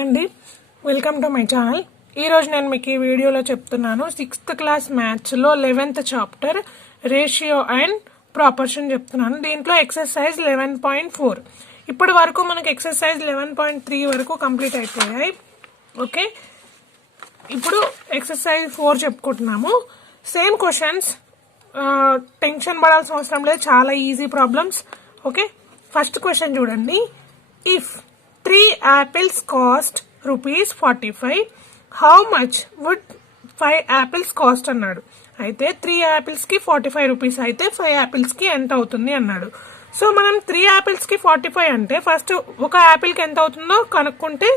అండి, welcome to my channel. ఈరోజు నేను మీకు ఈ వీడియోలో చెప్తున్నాను 6th క్లాస్ మ్యాథ్స్లో 11th chapter ratio and proportion చెప్తున్నాను. దీంట్లో ఎక్సర్సైజ్ 11.4. ఇప్పటి వరకు మనకి ఎక్సర్సైజ్ 11.3 వరకు కంప్లీట్ అయిపోయాయి. ఓకే, ఇప్పుడు ఎక్సర్సైజ్ 4 చెప్పుకుంటున్నాము. సేమ్ క్వశ్చన్స్, టెన్షన్ పడాల్సిన అవసరం లేదు, చాలా easy problems. Okay, first question చూడండి. If 3 apples cost ₹45, how much would 5 apples cost అన్నాడు. అయితే 3 apples కి 45 రూపీస్ అయితే 5 apples కి ఎంత అవుతుంది అన్నాడు. సో మనం 3 apples కి 45 అంటే ఫస్ట్ ఒక యాపిల్ కి ఎంత అవుతుందో కనుక్కుంటే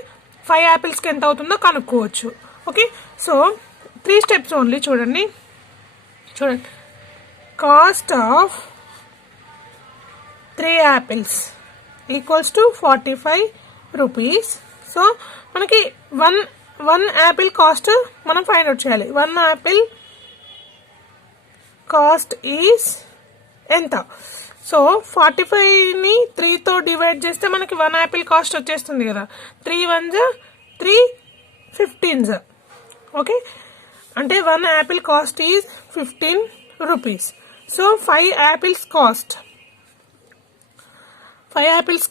5 apples కి ఎంత అవుతుందో కనుక్కోవచ్చు. Okay, so 3 steps only. చూడండి cost of 3 apples equals to 45 rupees. So మనకి వన్ యాపిల్ కాస్ట్ మనం ఫైండ్ అవుట్ చేయాలి. 1 యాపిల్ కాస్ట్ ఈజ్ ఎంత? సో 45ని 3తో డివైడ్ చేస్తే మనకి 1 యాపిల్ కాస్ట్ వచ్చేస్తుంది కదా. 3 1s 3 15s. ఓకే, అంటే 1 apple cost is 15 rupees. So 5 apples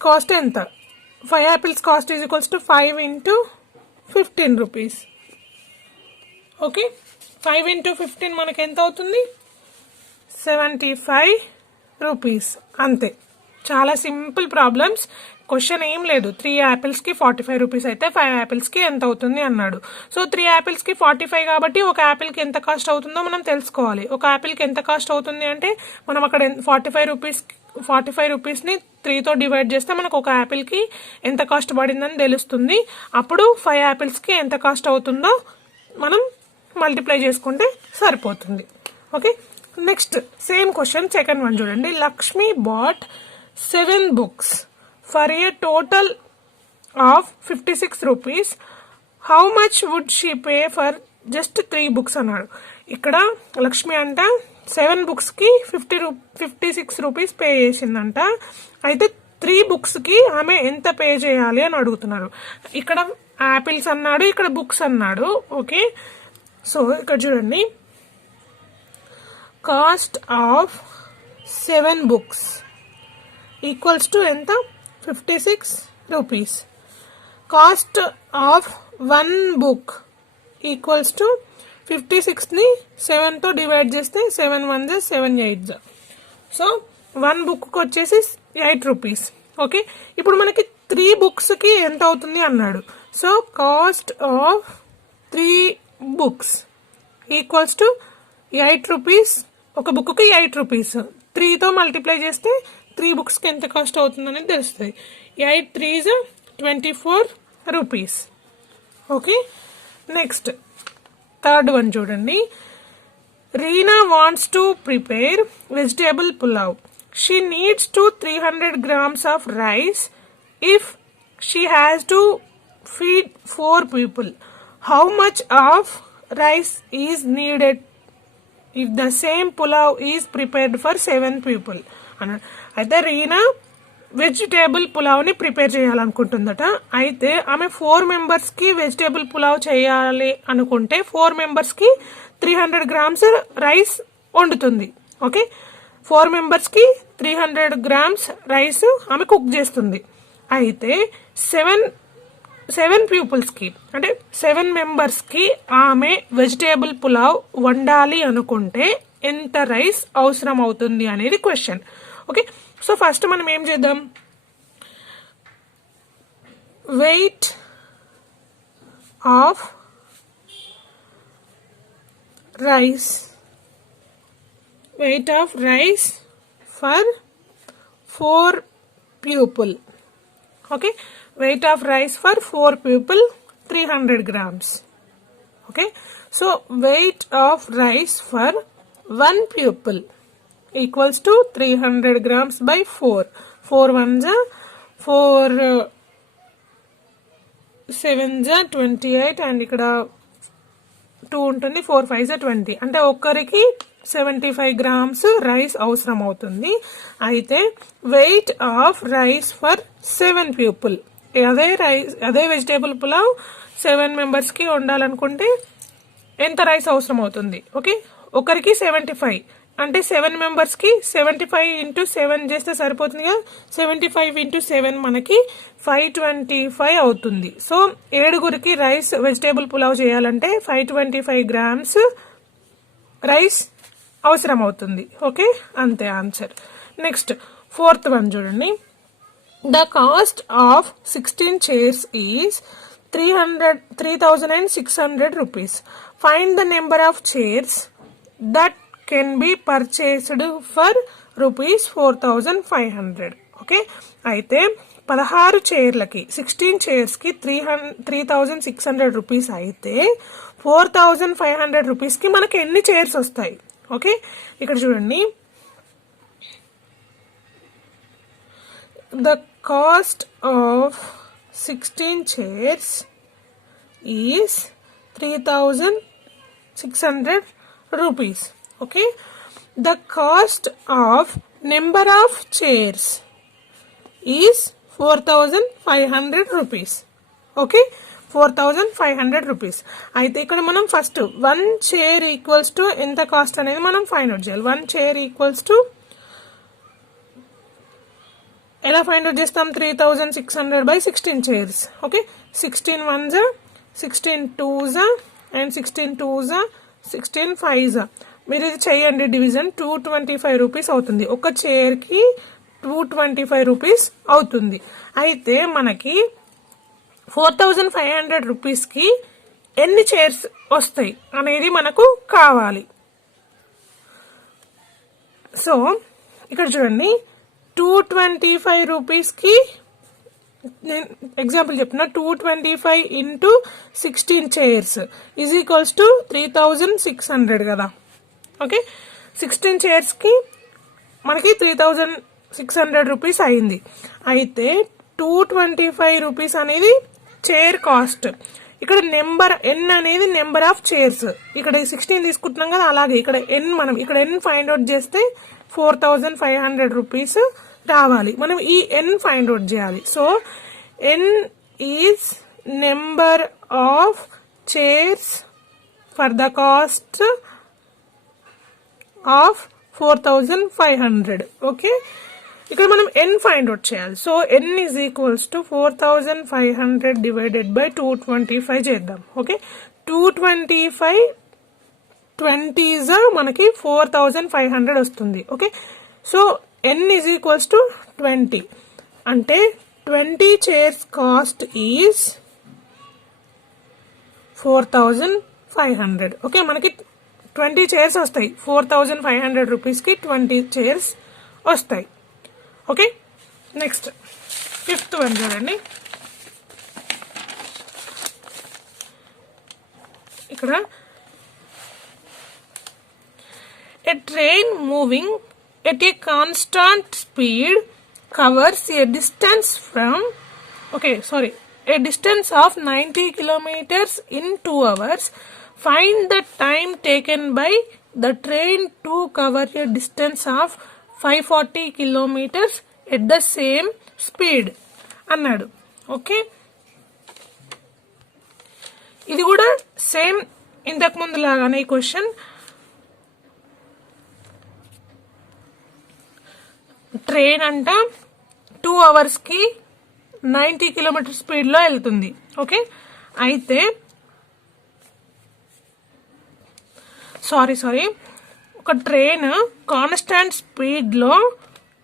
cost ఎంత? 5 apples cost is equals to 5 into 15 rupees. Okay, 5 into 15 మనకి ఎంత అవుతుంది? 75 రూపీస్. అంతే, చాలా సింపుల్ ప్రాబ్లమ్స్. క్వశ్చన్ ఏం లేదు. 3 యాపిల్స్కి 45 రూపీస్ అయితే 5 యాపిల్స్కి ఎంత అవుతుంది అన్నాడు. సో 3 యాపిల్స్కి 45 కాబట్టి ఒక యాపిల్కి ఎంత కాస్ట్ అవుతుందో మనం తెలుసుకోవాలి. ఒక యాపిల్కి ఎంత కాస్ట్ అవుతుంది అంటే మనం అక్కడ 45 రూపీస్ని 3తో డివైడ్ చేస్తే మనకు ఒక యాపిల్కి ఎంత కాస్ట్ పడిందని తెలుస్తుంది. అప్పుడు 5 యాపిల్స్కి ఎంత కాస్ట్ అవుతుందో మనం మల్టిప్లై చేసుకుంటే సరిపోతుంది. Okay, next same question second one చూడండి. Lakshmi bought 7 books for a total of 56 rupees. How much would she pay for just 3 books అన్నాడు. ఇక్కడ లక్ష్మి అంట 7 బుక్స్కి 56 రూపీస్ పే చేసిందంట. అయితే 3 బుక్స్కి ఆమె ఎంత పే చేయాలి అని అడుగుతున్నారు. ఇక్కడ యాపిల్స్ అన్నాడు, ఇక్కడ బుక్స్ అన్నాడు. ఓకే, సో ఇక్కడ చూడండి, cost of 7 books equals to ఎంత? 56 rupees. Cost of 1 book equals to 56ని 7తో డివైడ్ చేస్తే 7 1s 7 8s. సో 1 బుక్కి వచ్చేసి 8 రూపీస్. ఓకే, ఇప్పుడు మనకి 3 బుక్స్కి ఎంత అవుతుంది అన్నాడు. So cost of 3 books equals to 8 rupees. ఒక బుక్కి 8 రూపీస్. 3తో మల్టిప్లై చేస్తే 3 బుక్స్కి ఎంత కాస్ట్ అవుతుంది అనేది తెలుస్తుంది. 8 3s 24 rupees. Okay, next third one చూడండి. Reena wants to prepare vegetable pulao. She needs to 300 grams of rice if she has to feed 4 people. How much of rice is needed if the same pulav is prepared for 7 people? అయితే Reena vegetable పులావ్ని prepare చేయాలనుకుంటుందట. అయితే ఆమె 4 మెంబర్స్కి vegetable pulao చేయాలి అనుకుంటే 4 మెంబర్స్కి 300 grams rice వండుతుంది. Okay, 4 మెంబర్స్కి 300 grams rice ఆమె కుక్ చేస్తుంది. అయితే 7 పీపుల్స్కి అంటే 7 మెంబర్స్కి ఆమె వెజిటేబుల్ పులావ్ వండాలి అనుకుంటే ఎంత రైస్ అవసరం అవుతుంది అనేది క్వశ్చన్. ఓకే, సో ఫస్ట్ మనం ఏం చేద్దాం? Weight of rice for 4 people. Okay, weight of rice for 4 people 300 grams. Okay, so weight of rice for 1 people equals to 300 grams by 4. 4 1s 4 7s 28 and ఇక్కడ 2 ఉంటుంది. 4 5s 20. అంటే ఒక్కరికి 75 grams rice అవసరం అవుతుంది. అయితే weight of rice for 7 people అదే vegetable pulao 7 మెంబర్స్కి వండాలనుకుంటే ఎంత రైస్ అవసరం అవుతుంది? ఓకే, ఒకరికి 75 అంటే 7 మెంబర్స్కి 75 ఇంటూ 7 చేస్తే సరిపోతుంది కదా. 75 ఇంటూ 7 మనకి 525 అవుతుంది. సో 7గురికి రైస్ వెజిటేబుల్ పులావ్ చేయాలంటే 525 grams రైస్ అవసరం అవుతుంది. ఓకే, అంతే ఆన్సర్. నెక్స్ట్ 4th వన్ చూడండి. The cost of 16 chairs is 3,600 rupees. Find the number of chairs that can be purchased for rupees 4,500. Okay, అయితే 16 చైర్లకి 16 చైర్స్కి 3,600 రూపీస్ అయితే 4,500 రూపీస్కి మనకి ఎన్ని చైర్స్ వస్తాయి? ఓకే, ఇక్కడ చూడండి. The cost of 16 chairs is 3,600 rupees. Okay, the cost of number of chairs is 4,500 rupees. Okay, 4,500 rupees. అయితే ఇక్కడ మనం ఫస్ట్ 1 చైర్ ఈక్వల్స్ టు ఎంత కాస్ట్ అనేది మనం ఫైండ్ అవుట్ చేయాలి. 1 చైర్ ఈక్వల్స్ టు ఎలా ఫైండ్ అవుట్ చేస్తాం? 3,600 by 16 chairs. Okay, 16 1s, 16 2s and 16 2s, 16 5s. మీరు ఇది చేయండి డివిజన్. 225 రూపీస్ అవుతుంది. ఒక చైర్కి 225 రూపీస్ అవుతుంది. అయితే మనకి 4,500 రూపీస్కి ఎన్ని చైర్స్ వస్తాయి అనేది మనకు కావాలి. సో ఇక్కడ చూడండి, 225 రూపీస్కి నేను ఎగ్జాంపుల్ చెప్తున్నా. 225 into 16 chairs is equals to 3,600 కదా. ఓకే, 16 చైర్స్కి మనకి 3,600 రూపీస్ అయింది. అయితే 225 రూపీస్ అనేది చైర్ కాస్ట్. ఇక్కడ నెంబర్ ఎన్ అనేది నెంబర్ ఆఫ్ చైర్స్. ఇక్కడ 16 తీసుకుంటున్నాం కదా, అలాగే ఇక్కడ ఎన్ మనం ఇక్కడ ఎన్ ఫైండ్ అవుట్ చేస్తే 4,500 రూపీస్ రావాలి. మనం ఈ ఎన్ ఫైండ్ అవుట్ చేయాలి. So N is number of chairs for the cost of 4,500. Okay, ఇక్కడ మనం ఎన్ ఫైండ్ అవుట్ చేయాలి. So N is equals to 4,500 divided by 225 చేద్దాం. ఓకే, 225 20s మనకి 4,500 వస్తుంది. Okay, so N is equals to 20 అంటే 20 chairs cost is 4,500. Okay, మనకి 20 chairs వస్తాయి. 4,500 రూపీస్కి 20 చైర్స్ వస్తాయి. ఓకే, నెక్స్ట్ 5th వన్ చూడండి. ఇక్కడ a train moving at a constant speed covers a distance of 90 kilometers in 2 hours. Find the time taken by the train to cover a distance of 540 kilometers at the same speed అన్నాడు. Okay, ఇది కూడా same ఇంతకు ముందు లాగానే ఈ question. Train అంట 2 అవర్స్కి 90 kilometre స్పీడ్లో వెళ్తుంది. ఓకే, అయితే సారీ ఒక ట్రైన్ కాన్స్టాంట్ స్పీడ్లో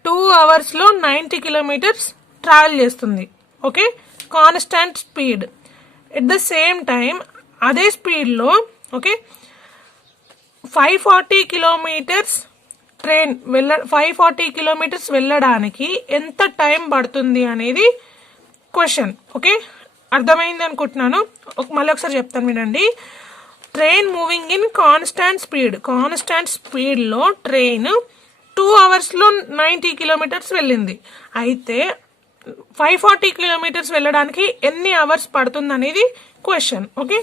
2 అవర్స్లో 90 కిలోమీటర్స్ ట్రావెల్ చేస్తుంది. Okay, constant speed. At the same time అదే స్పీడ్లో ఓకే 540 కిలోమీటర్స్ ట్రైన్ 540 కిలోమీటర్స్ వెళ్ళడానికి ఎంత టైం పడుతుంది అనేది క్వశ్చన్. ఓకే, అర్థమైంది అనుకుంటున్నాను. మళ్ళీ ఒకసారి చెప్తాను వినండి. ట్రైన్ మూవింగ్ ఇన్ కాన్స్టాంట్ స్పీడ్లో ట్రైన్ 2 అవర్స్లో 90 కిలోమీటర్స్ వెళ్ళింది. అయితే 540 కిలోమీటర్స్ వెళ్ళడానికి ఎన్ని అవర్స్ పడుతుంది అనేది క్వశ్చన్. ఓకే,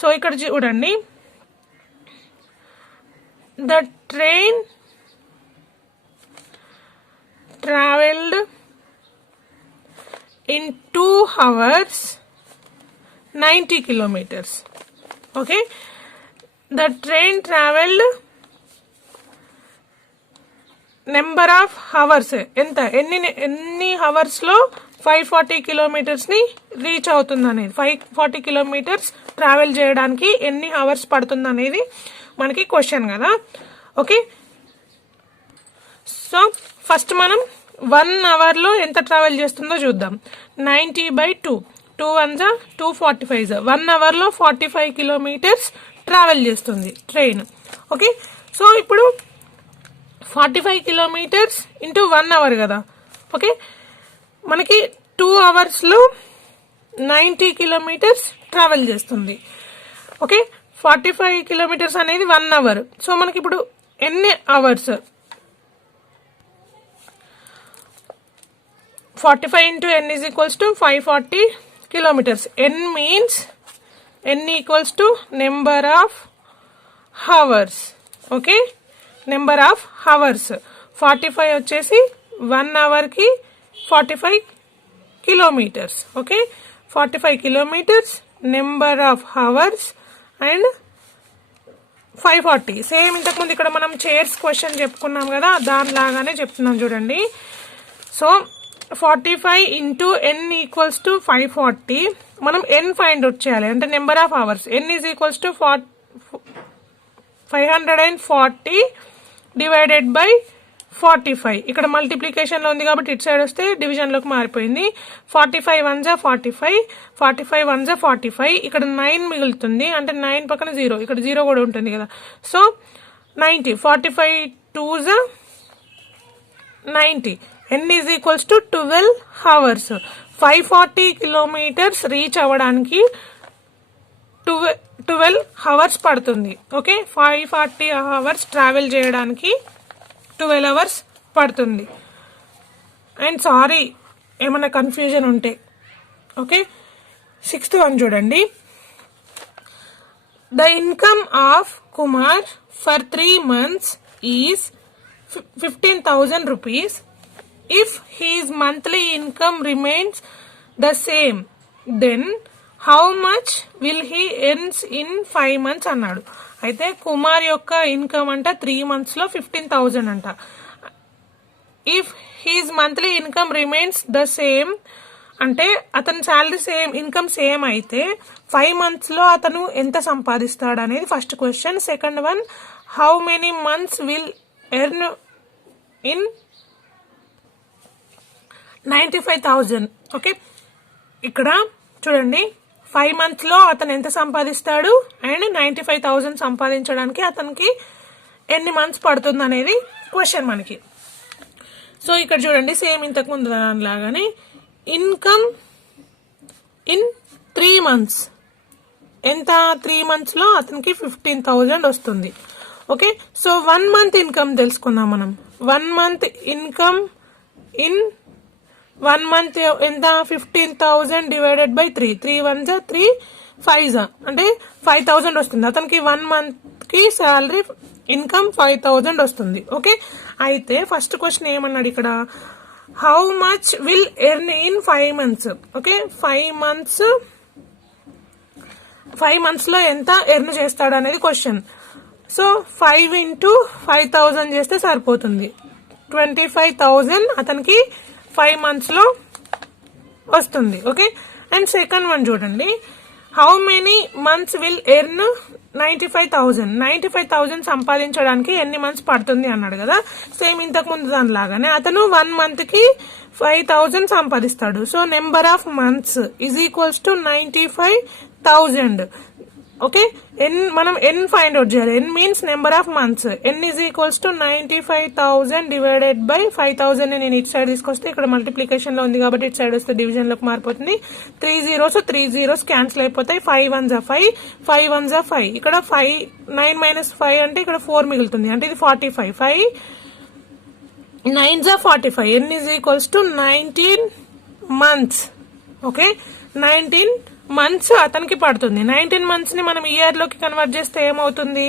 సో ఇక్కడ చూడండి. The train traveled in 2 hours 90 kilometers. Okay, the train traveled number of hours ఎంత, ఎన్ని హవర్స్ లో 540 కిలోమీటర్స్ ని రీచ్ అవుతుంది అనేది, 540 కిలోమీటర్స్ ట్రావెల్ చేయడానికి ఎన్ని అవర్స్ పడుతుంది అనేది మనకి క్వశ్చన్ కదా. ఓకే, సో ఫస్ట్ మనం 1 అవర్ లో ఎంత ట్రావెల్ చేస్తుందో చూద్దాం. 90/2, 2 1 245, 1 అవర్ లో 45 కిలోమీటర్స్ ట్రావెల్ చేస్తుంది ట్రైన్. ఓకే, సో ఇప్పుడు 45 కిలోమీటర్స్ ఇంటూ 1 అవర్ కదా. ఓకే, మనకి 2 అవర్స్ లో 90 కిలోమీటర్స్ ట్రావెల్ చేస్తుంది. ఓకే, 45 కిలోమీటర్స్ అనేది 1 అవర్. సో మనకి ఇప్పుడు ఎన్ని hours, 45 into n is equals to 540 kilometers. n means n equals to number of hours. Okay, number of hours. 45 వచ్చేసి 1 అవర్ కి 45 kilometres. Okay, 45 kilometres, number of hours and 540. Same ఇంతకుముందు ఇక్కడ మనం chairs question చెప్పుకున్నాం కదా, దానిలాగానే చెప్తున్నాం చూడండి. So 45 into n equals to 540. మనం n ఫైండ్ అవుట్ చేయాలి, అంటే number of hours. n is equals to 540 divided by 45. ఇక్కడ మల్టిప్లికేషన్ లో ఉంది కాబట్టి ఇటు సైడ్ వస్తే డివిజన్ లోకి మారిపోయింది. 45 1 జా 45, 45 1 జా 45. ఇక్కడ 9 మిగులుతుంది, అంటే 9 పక్కన 0, ఇక్కడ 0 కూడా ఉంటుంది కదా. సో 90, 45 2 జా 90. n is equals to 12 hours. 540 kilometres reach అవ్వడానికి 12 అవర్స్ పడుతుంది. ఓకే, 540 అవర్స్ ట్రావెల్ చేయడానికి 12 అవర్స్ పడుతుంది. అండ్ సారీ ఏమైనా కన్ఫ్యూజన్ ఉంటే. ఓకే, 6th వన్ చూడండి. The income of Kumar for 3 months is 15,000 rupees. If his monthly income remains the same, then how much will he earns in 5 months అన్నాడు. అయితే కుమార్ యొక్క income అంట 3 months లో 15,000 అంట. If his monthly income remains the same అంటే అతని salary same, income same అయితే 5 months లో అతను ఎంత సంపాదిస్తాడు అనేది first question. Second one, how many months will earn in 95,000. Okay, ఇక్కడ చూడండి 5 months లో అతను ఎంత సంపాదిస్తాడు అండ్ 95,000 సంపాదించడానికి అతనికి ఎన్ని మంత్స్ పడుతుంది అనేది క్వశ్చన్ మనకి. సో ఇక్కడ చూడండి సేమ్ ఇంతకు ముందు దానిలాగానే ఇన్కమ్ ఇన్ 3 months ఎంత, 3 months లో అతనికి 15,000 వస్తుంది. ఓకే, సో 1 month ఇన్కమ్ తెలుసుకుందాం మనం. 1 month ఇన్కమ్ ఇన్ 1 month ఎంత, 15,000 డివైడెడ్ బై 3. 3 1 జా 3, 5 జా అంటే 5,000 వస్తుంది. అతనికి 1 month కి శాలరీ ఇన్కమ్ 5,000 వస్తుంది. ఓకే, అయితే ఫస్ట్ క్వశ్చన్ ఏమన్నాడు ఇక్కడ, how much will earn in 5 months. Okay, 5 months లో ఎంత ఎర్న్ చేస్తాడు అనేది క్వశ్చన్. సో 5 into 5,000 చేస్తే సరిపోతుంది. 25,000 అతనికి 5 months లో వస్తుంది. ఓకే, అండ్ సెకండ్ వన్ చూడండి, how many months will earn 95,000. 95,000 సంపాదించడానికి ఎన్ని మంత్స్ పడుతుంది అన్నాడు కదా. సేమ్ ఇంతకు ముందు దానిలాగానే అతను 1 month కి 5,000 సంపాదిస్తాడు. So number of months is equals to 95,000. Okay, మనం ఎన్ ఫైండ్ అవుట్ చేయాలి. N means number of months. N is equals to 95,000 divided by 5,000. నేను ఇటు సైడ్ తీసుకొస్తే ఇక్కడ మల్టిప్లికేషన్ లో ఉంది కాబట్టి ఇటు సైడ్ వస్తే డివిజన్ లోకి మారిపోతుంది. 3 zeros క్యాన్సిల్ అయిపోతాయి. 5 1 జా 5, 5 1 జా 5. ఇక్కడ 9 minus 5 అంటే ఇక్కడ 4 మిగులుతుంది, అంటే ఇది 45. 5 9 జా 45. N is equals to 19 months. Okay, 19 months అతనికి పడుతుంది. 19 months ని మనం ఇయర్ లోకి కన్వర్ట్ చేస్తే ఏమవుతుంది,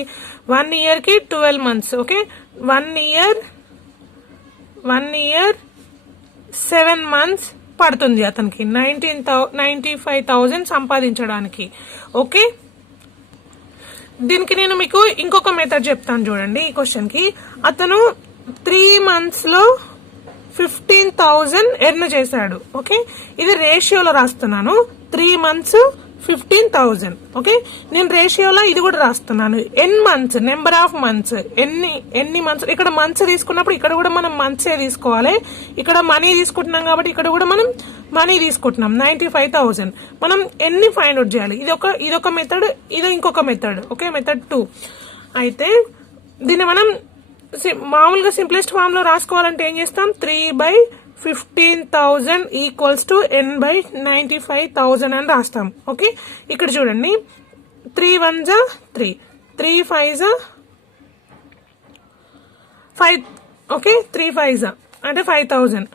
1 year కి 12 months. ఓకే, 1 year 7 months పడుతుంది అతనికి 95,000 సంపాదించడానికి. ఓకే, దీనికి నేను మీకు ఇంకొక మెథడ్ చెప్తాను చూడండి. ఈ క్వశ్చన్ కి అతను 3 months లో 15,000 ఎర్న్ చేశాడు. ఓకే, ఇది రేషియోలో రాస్తున్నాను. 3 months 15,000. ఓకే, నేను రేషియోలో ఇది కూడా రాస్తున్నాను. మంత్స్, నెంబర్ ఆఫ్ మంత్స్, ఎన్ని మంత్స్. ఇక్కడ మంత్స్ తీసుకున్నప్పుడు ఇక్కడ కూడా మనం మంత్సే తీసుకోవాలి. ఇక్కడ మనీ తీసుకుంటున్నాం కాబట్టి ఇక్కడ కూడా మనం మనీ తీసుకుంటున్నాం. 95,000 మనం ఎన్ని ఫైండ్ అవుట్ చేయాలి. ఇదొక మెథడ్, ఇది ఇంకొక మెథడ్. Okay, method 2. అయితే దీన్ని మనం మామూలుగా సింప్లెస్ట్ ఫామ్ లో రాసుకోవాలంటే ఏం చేస్తాం, 3/15,000 ఈక్వల్స్ టు n/95,000 అని రాస్తాం. ఓకే, ఇక్కడ చూడండి, 3 1s 3, 3 5s 5. ఓకే, 3 5s అంటే 5,000.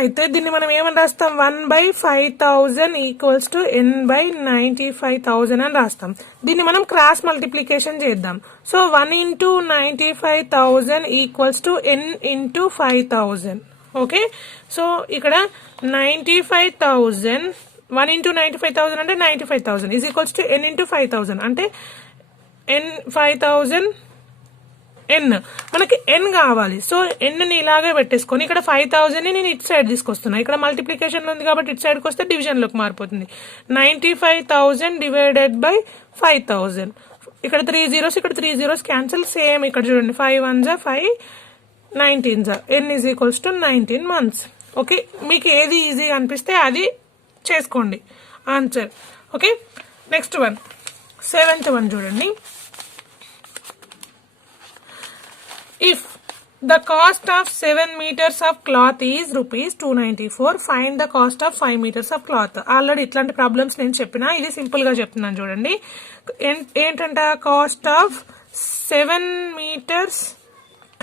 అయితే దీన్ని మనం ఏమని రాస్తాం, 1/5,000 ఈక్వల్స్ టు n/95,000 అని రాస్తాం. దీన్ని మనం క్రాస్ మల్టిప్లికేషన్ చేద్దాం. So 1 into 95,000 equals to n into 5,000. Okay, so ఇక్కడ 95,000 1 into 95,000 అంటే 95,000 is equals to n into 5,000 అంటే n మనకి n కావాలి. సో n ని ఇలాగే పెట్టేసుకొని ఇక్కడ 5,000 ని నేను ఇటు సైడ్ తీసుకొస్తున్నా. ఇక్కడ మల్టిప్లికేషన్ లో ఉంది కాబట్టి ఇటు సైడ్కి వస్తే డివిజన్ లోకి మారిపోతుంది. 95,000 డివైడెడ్ బై 5,000. ఇక్కడ 3 zeros, ఇక్కడ 3 zeros క్యాన్సిల్. సేమ్ ఇక్కడ చూడండి, 5 1s 5, 19s, n is equals to 19 months. Okay, మీకు ఏది ఈజీగా అనిపిస్తే అది చేసుకోండి answer. Okay, next one, 7th one చూడండి. If the cost of 7 meters of cloth is ₹294, find the cost of 5 meters of cloth. Already ఇట్లాంటి ప్రాబ్లమ్స్ నేను చెప్పినా, ఇది సింపుల్ గా చెప్తున్నాను చూడండి. ఏంటంట, cost of 7 meters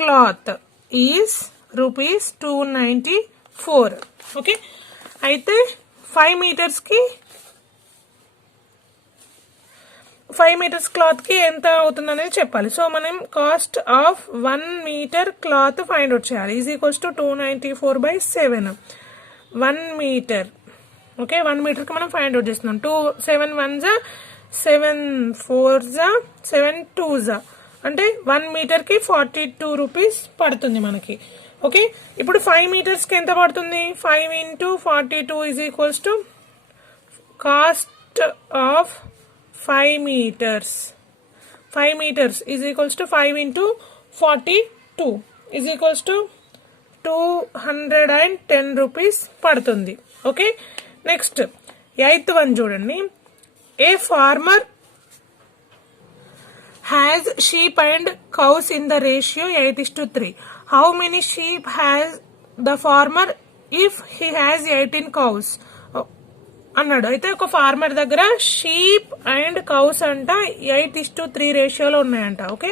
cloth is ₹294. Okay, అయితే 5 meters కి 5 meters క్లాత్ కి ఎంత అవుతుంది అనేది చెప్పాలి. సో మనం cost of 1 meter cloth find out చేయాలి. Is equals to 294/7. 1 meter. Okay, 1 meter కి మనం ఫైండ్ అవుట్ చేస్తున్నాం. 7 1s 7 4s 7 2s అంటే 1 meter కి ₹42 పడుతుంది మనకి. ఓకే, ఇప్పుడు 5 meters కి ఎంత పడుతుంది, 5 into 42 is equals to cost of 5 meters. 5 meters is equals to 5 into 42 is equals to ₹210 పడుతుంది. ఓకే, నెక్స్ట్ 8th one చూడండి. A farmer has sheep and cows in the ratio 8:3. How many sheep has the farmer if he has 18 cows అన్నాడు. అయితే ఒక farmer దగ్గర sheep and cows అంట 8:3 రేషియోలో ఉన్నాయంట. Okay,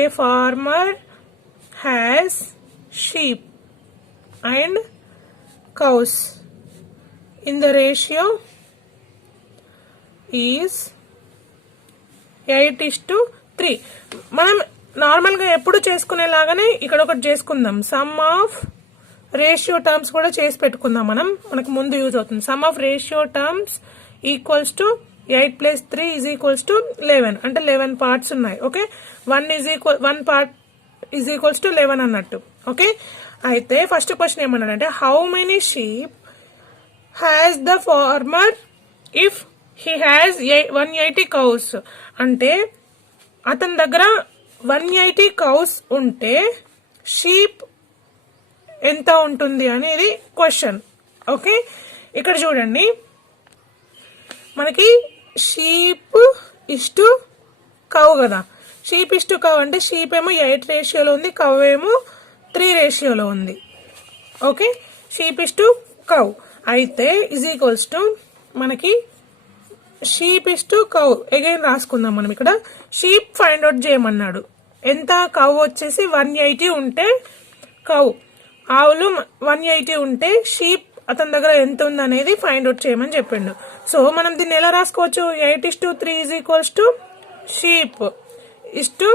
a farmer has sheep and cows in the ratio is 8:3. మనం normal గా ఎప్పుడు చేసుకునేలాగానే ఇక్కడ ఒకటి చేసుకుందాం. సమ్ ఆఫ్ రేషియో టర్మ్స్ కూడా చేసి పెట్టుకుందాం. మనకు ముందు యూజ్ అవుతుంది. Sum of ratio terms equals to 8 + 3 is equals to 11 అంటే 11 parts ఉన్నాయి. Okay, 1 part is equals to 11 అన్నట్టు. ఓకే, అయితే ఫస్ట్ క్వశ్చన్ ఏమన్నాడంటే, how many sheep has the farmer if he has 180 cows. అంటే అతని దగ్గర 180 cows ఉంటే షీప్ ఎంత ఉంటుంది అనేది క్వశ్చన్. ఓకే, ఇక్కడ చూడండి, మనకి షీప్ ఇస్టు కవ్ కదా. షీప్ ఇస్టు కవ్ అంటే షీప్ ఏమో 8 రేషియోలో ఉంది, కవ్ ఏమో 3 రేషియోలో ఉంది. ఓకే, షీప్ ఇస్టు కవ్ అయితే ఈజ్ ఈక్వల్స్ టు మనకి షీప్ ఇస్టు కవ్ అగైన్ రాసుకుందాం. మనం ఇక్కడ షీప్ ఫైండ్ అవుట్ చేయమన్నాడు. ఎంత, కవ్ వచ్చేసి 180 ఉంటే, కవ్ ఆవులు 180 ఉంటే షీప్ అతని దగ్గర ఎంత ఉంది అనేది ఫైండ్ అవుట్ చేయమని చెప్పిండు. సో మనం దీన్ని ఎలా రాసుకోవచ్చు, 8:3 is equals to sheep is to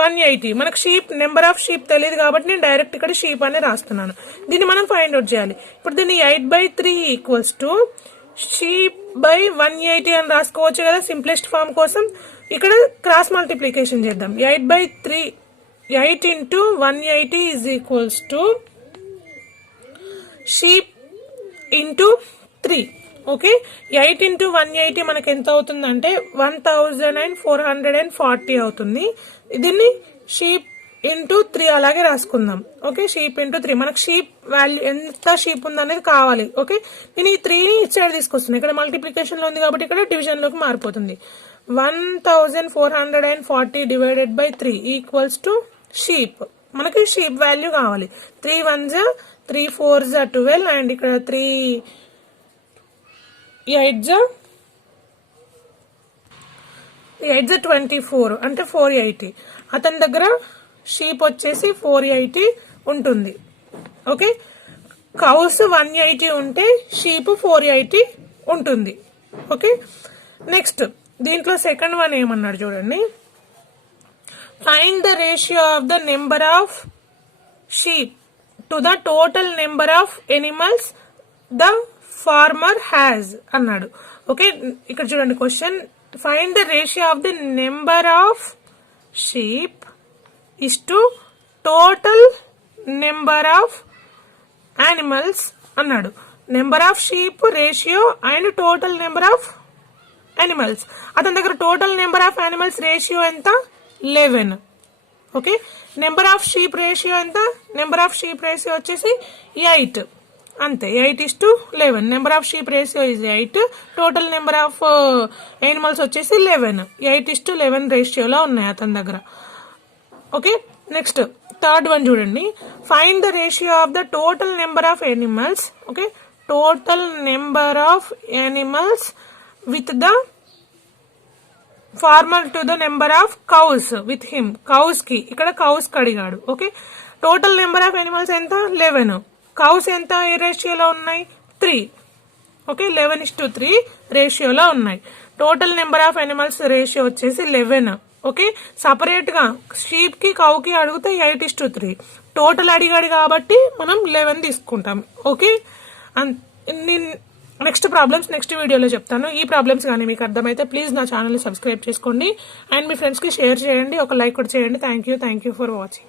180. మనకు షీప్ నెంబర్ ఆఫ్ షీప్ తెలియదు కాబట్టి నేను డైరెక్ట్ ఇక్కడ షీప్ అని రాస్తున్నాను. దీన్ని మనం ఫైండ్ అవుట్ చేయాలి. ఇప్పుడు దీన్ని 8/3 ఈక్వల్స్ టు షీప్ బై 180 అని రాసుకోవచ్చు కదా సింప్లెస్ట్ ఫామ్ కోసం. ఇక్కడ క్రాస్ మల్టిప్లికేషన్ చేద్దాం. 8/3 8 into 180 is equals to sheep into 3. Okay, 8 into 180 మనకి ఎంత అవుతుందంటే 1440 అవుతుంది. దీన్ని షీప్ ఇంటూ 3 అలాగే రాసుకుందాం. ఓకే, షీప్ ఇంటూ 3 మనకు షీప్ వాల్యూ ఎంత షీప్ ఉంది అనేది కావాలి. ఓకే, నేను ఈ 3ని ఇటు సైడ్ తీసుకొస్తున్నాను. ఇక్కడ మల్టిప్లికేషన్ లో ఉంది కాబట్టి ఇక్కడ డివిజన్ లోకి మారిపోతుంది. 1440 divided by 3 equals to sheep. మనకి షీప్ వాల్యూ కావాలి. 3 1s 3 4s 12 అండ్ ఇక్కడ 3 8s 24 అంటే 480. అతని దగ్గర షీప్ వచ్చేసి 480 ఉంటుంది. ఓకే, కౌస్ 180 ఉంటే షీప్ 480 ఉంటుంది. ఓకే, నెక్స్ట్ దీంట్లో సెకండ్ వన్ ఏమన్నాడు చూడండి. Find the ratio of the number of sheep to the total number of animals the farmer has అన్నాడు. ఓకే, ఇక్కడ చూడండి question. Find the ratio of the number of sheep is to total number of animals అన్నాడు. Number of sheep ratio and total number of animals. అతని దగ్గర total number of animals ratio ఎంత? 11. Okay, number of sheep ratio ఎంత? Number of sheep ratio వచ్చేసి 8. అంతే, 8:11. Number of sheep ratio is 8. Total number of animals వచ్చేసి 11. 8:11 రేషియోలో ఉన్నాయి అతని దగ్గర. ఓకే, నెక్స్ట్ థర్డ్ వన్ చూడండి. Find the ratio of the total number of animals. Okay, total number of animals with the farmer to the number of cows with him. Cows కి ఇక్కడ cows కి అడిగాడు. Okay, total number of animals ఎంత? 11. Cows ఎంత ఏ రేషియోలో ఉన్నాయి? 3. Okay, 11:3 రేషియోలో ఉన్నాయి. Total number of animals ratio వచ్చేసి 11. ఓకే, సపరేట్ గా షీప్ కి కౌకి అడిగితే 8:3. టోటల్ అడిగాడు కాబట్టి మనం 11 తీసుకుంటాం. ఓకే, నెక్స్ట్ ప్రాబ్లమ్స్ నెక్స్ట్ వీడియోలో చెప్తాను. ఈ ప్రాబ్లమ్స్ కానీ మీకు అర్థమైతే ప్లీజ్ నా ఛానల్ ని సబ్స్క్రైబ్ చేసుకోండి అండ్ మీ ఫ్రెండ్స్ కి షేర్ చేయండి. ఒక లైక్ కూడా చేయండి. Thank you for watching.